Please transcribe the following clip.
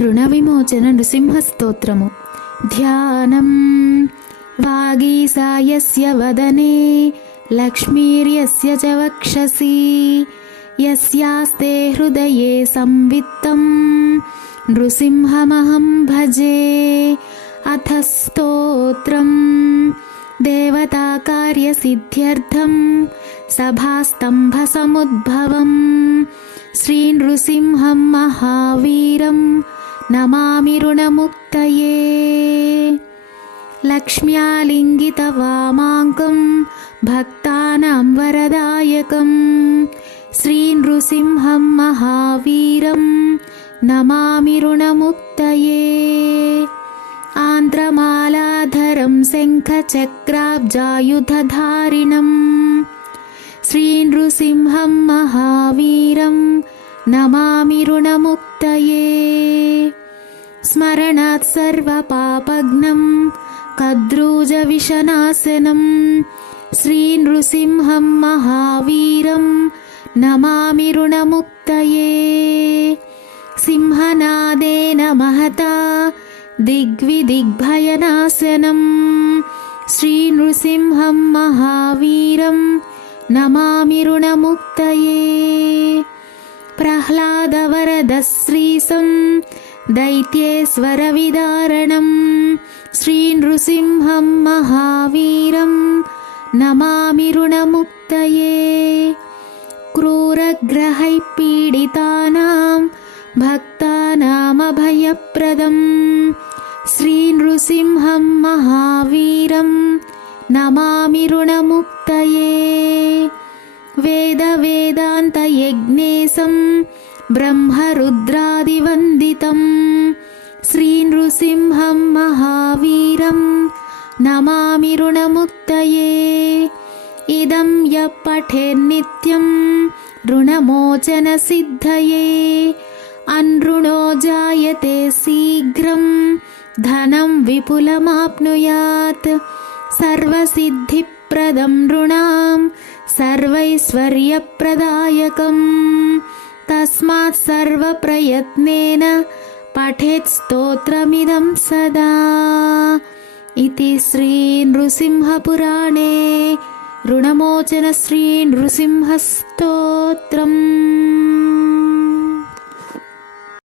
ऋणविमोचन नृसिंहस्तोत्रमु ध्यानं वागीसायस्य वदने। लक्ष्मीर्यस्य च वक्षसि। यस्यास्ते हृदये संवित्तं नृसिंहमहं भजे। अथ स्तोत्रम् देवताकार्यसिद्ध्यर्थं सभास्तम्भसमुद्भवम्। श्रीनृसिंहं महावीरं नमामि ऋणमुक्तये। लक्ष्म्यालिङ्गितवामाङ्कं भक्तानां वरदायकं श्रीनृसिंहं महावीरं नमामि ऋणमुक्तये। आन्द्रमालाधरं शङ्खचक्राब्जायुधधारिणम् श्रीनृसिंहं महावीरं नमामि ऋणमुक्तये स्मरणात् सर्वपापघ्नं कद्रूजविशनाशनं श्रीनृसिंहं महावीरं नमामि ऋणमुक्तये। सिंहनादेन महता दिग्विदिग्भयनाशनं श्रीनृसिंहं महावीरं नमामि ऋणमुक्तये। प्रह्लादवरदश्रीसं दैत्येश्वरविदारणं श्रीनृसिंहं महावीरं नमामि ऋणमुक्तये। क्रूरग्रहैः पीडितानां भक्तानामभयप्रदम् श्रीनृसिंहं महावीरं नमामि ऋणमुक्तये। वेदवेदान्तयज्ञेशं ब्रह्मरुद्रादिवन्दितं श्रीनृसिंहं महावीरं नमामि ऋणमुक्तये। इदं यः पठेन्नित्यं ऋणमोचनसिद्धये। अनृणो जायते शीघ्रं धनं विपुलमाप्नुयात्। सर्वसिद्धिप्रदं नृणां सर्वैश्वर्यप्रदायकं तस्मात् सर्वप्रयत्नेन पठेत् स्तोत्रमिदं सदा। इति श्रीनृसिंहपुराणे ऋणमोचनश्रीनृसिंहस्तोत्रम्